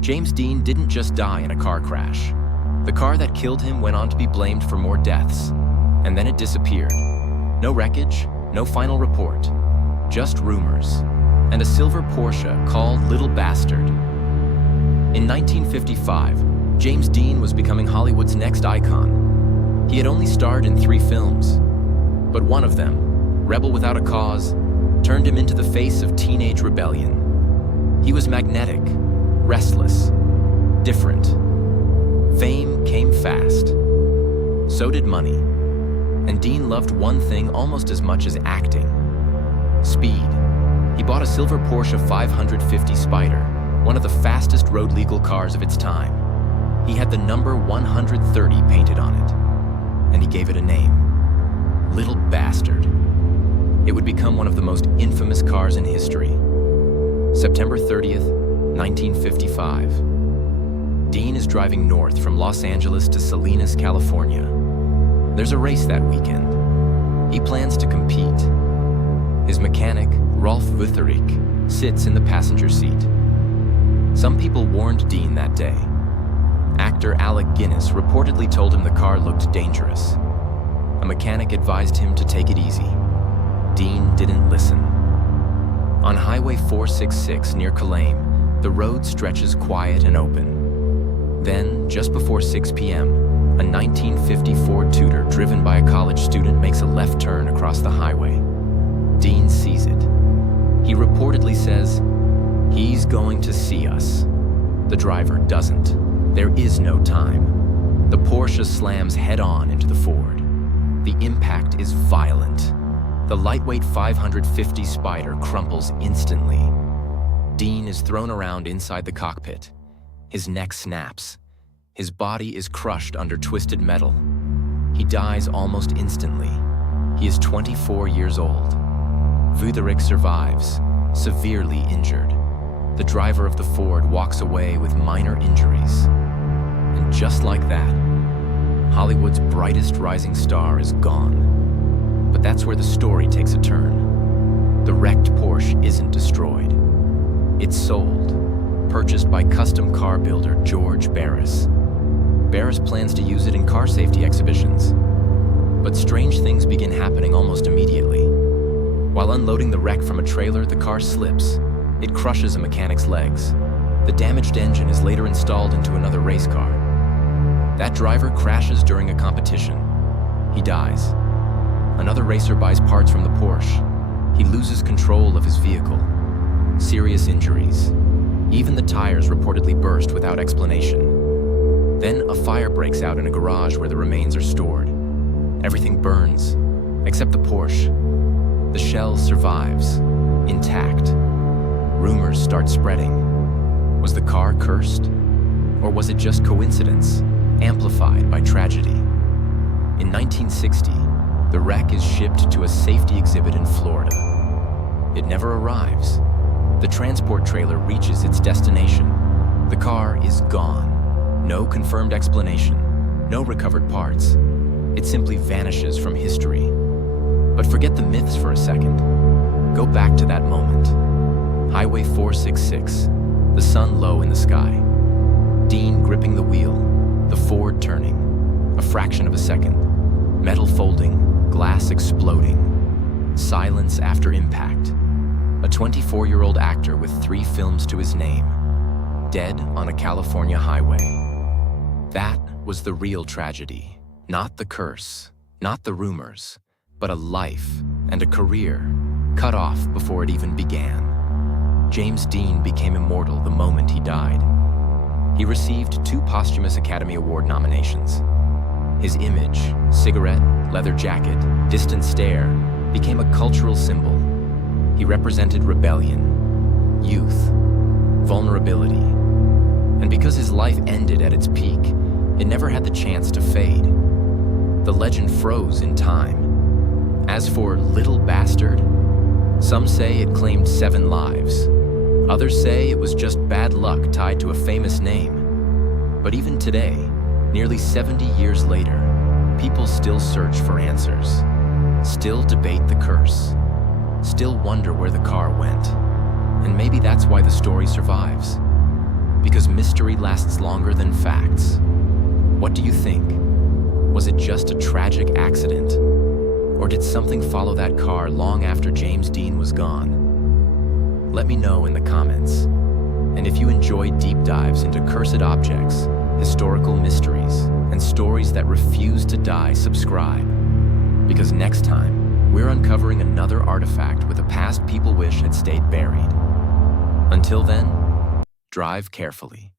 James Dean didn't just die in a car crash. The car that killed him went on to be blamed for more deaths, and then it disappeared. No wreckage, no final report, just rumors, and a silver Porsche called Little Bastard. In 1955, James Dean was becoming Hollywood's next icon. He had only starred in 3 films, but one of them, Rebel Without a Cause, turned him into the face of teenage rebellion. He was magnetic, restless, different. Fame came fast. So did money. And Dean loved one thing almost as much as acting: speed. He bought a silver Porsche 550 Spyder, one of the fastest road-legal cars of its time. He had the number 130 painted on it, and he gave it a name: Little Bastard. It would become one of the most infamous cars in history. September 30th, 1955. Dean is driving north from Los Angeles to Salinas, California. There's a race that weekend. He plans to compete. His mechanic, Rolf Wütherich, sits in the passenger seat. Some people warned Dean that day. Actor Alec Guinness reportedly told him the car looked dangerous. A mechanic advised him to take it easy. Dean didn't listen. On Highway 466 near Culham, the road stretches quiet and open. Then, just before 6 p.m., a 1950 Ford Tudor driven by a college student makes a left turn across the highway. Dean sees it. He reportedly says, "He's going to see us." The driver doesn't. There is no time. The Porsche slams head-on into the Ford. The impact is violent. The lightweight 550 Spyder crumples instantly. Dean is thrown around inside the cockpit. His neck snaps. His body is crushed under twisted metal. He dies almost instantly. He is 24 years old. Wütherich survives, severely injured. The driver of the Ford walks away with minor injuries. And just like that, Hollywood's brightest rising star is gone. But that's where the story takes a turn. The wrecked Porsche isn't destroyed. It's sold, purchased by custom car builder George Barris. Barris plans to use it in car safety exhibitions. But strange things begin happening almost immediately. While unloading the wreck from a trailer, the car slips. It crushes a mechanic's legs. The damaged engine is later installed into another race car. That driver crashes during a competition. He dies. Another racer buys parts from the Porsche. He loses control of his vehicle. Serious injuries. Even the tires reportedly burst without explanation. Then a fire breaks out in a garage where the remains are stored. Everything burns, except the Porsche. The shell survives, intact. Rumors start spreading. Was the car cursed? Or was it just coincidence, amplified by tragedy? In 1960, the wreck is shipped to a safety exhibit in Florida. It never arrives. The transport trailer reaches its destination. The car is gone. No confirmed explanation, no recovered parts. It simply vanishes from history. But forget the myths for a second. Go back to that moment. Highway 466, the sun low in the sky. Dean gripping the wheel, the Ford turning. A fraction of a second. Metal folding, glass exploding. Silence after impact. A 24-year-old actor with 3 films to his name. Dead on a California highway. That was the real tragedy. Not the curse, not the rumors, but a life and a career cut off before it even began. James Dean became immortal the moment he died. He received 2 posthumous Academy Award nominations. His image, cigarette, leather jacket, distant stare, became a cultural symbol. He represented rebellion, youth, vulnerability. And because his life ended at its peak, it never had the chance to fade. The legend froze in time. As for Little Bastard, some say it claimed 7 lives. Others say it was just bad luck tied to a famous name. But even today, nearly 70 years later, people still search for answers, still debate the curse, still wonder where the car went. And maybe that's why the story survives. because mystery lasts longer than facts. What do you think? Was it just a tragic accident? Or did something follow that car long after James Dean was gone? Let me know in the comments. And if you enjoy deep dives into cursed objects, historical mysteries, and stories that refuse to die, subscribe. Because next time, we're uncovering another artifact with a past people wish had stayed buried. Until then, drive carefully.